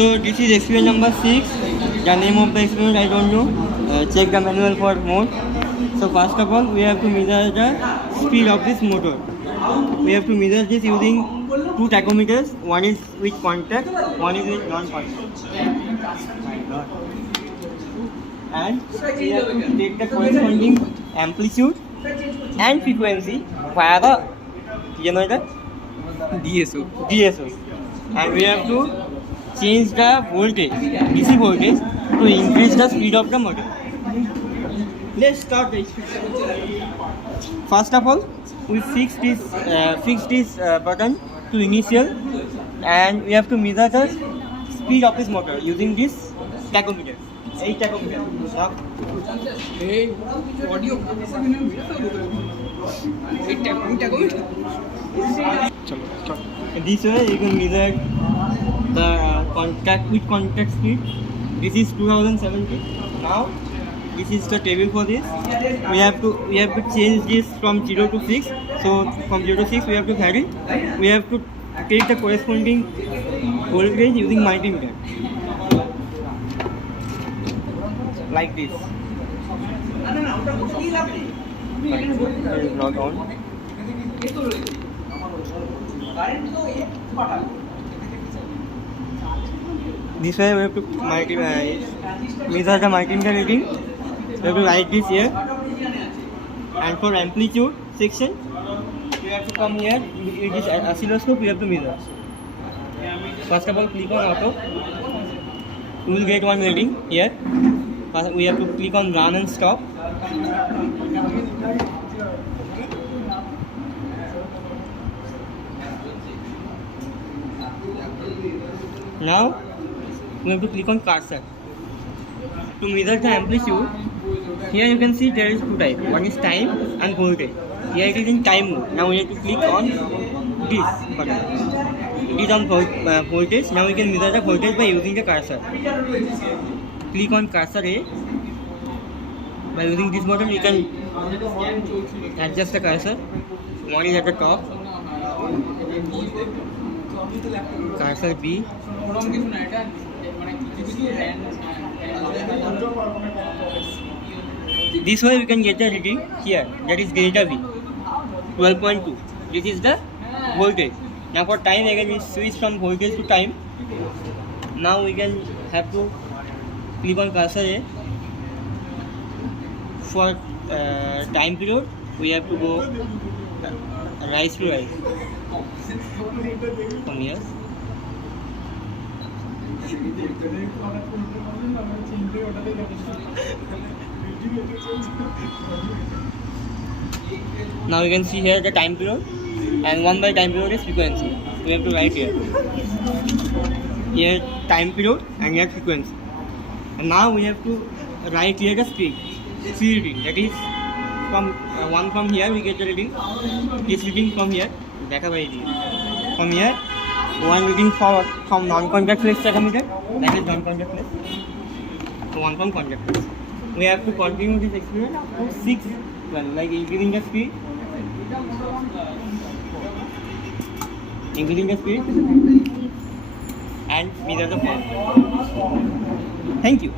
So this is experiment number 6. The name of the experiment I don't know. Check the manual for more. So first of all, we have to measure the speed of this motor. We have to measure this using two tachometers. One is with contact, one is with non-contact. And we have to take the corresponding amplitude and frequency via the DSO. And we have to change the voltage, DC voltage, to increase the speed of the motor. Let's start the experiment. First of all, we fix this button to initial, and we have to measure the speed of this motor using this tachometer. Tachometer. This way you can measure the contact speed. This is 2070. Now this is the table for this. We have to change this from 0 to 6. So from 0 to 6 we have to vary. We have to take the corresponding voltage using multimeter, like this. It is not on. This way we have to measure the multimeter reading. We have to write this here. And for amplitude section, we have to come here. With this oscilloscope, we have to measure. First of all, click on auto. We will get one reading here. First, we have to click on run and stop. Now we have to click on cursor to measure the amplitude. Here you can see there is two types. One is time and voltage. Here it is in time mode. Now we have to click on this button. It is on voltage. Now we can measure the voltage by using the cursor. Click on cursor A. By using this button, you can adjust the cursor. One is at the top. Cursor B. This way we can get the reading here, that is delta V, 12.2. This is the voltage. Now for time again we switch from voltage to time. Now we can have to click on cursor A. For time period we have to go rise to rise. From here. Now you can see here the time period, and 1 by time period is frequency. We have to write here. Here time period and here frequency. And now we have to write here the speed reading. That is from one from here we get the reading. This reading from here. From here, one reading from non-contact phase tachometer, that is non-contact phase. So one from contact phase. We have to continue this experiment up to 6, like increasing the speed, and measure the form. Thank you.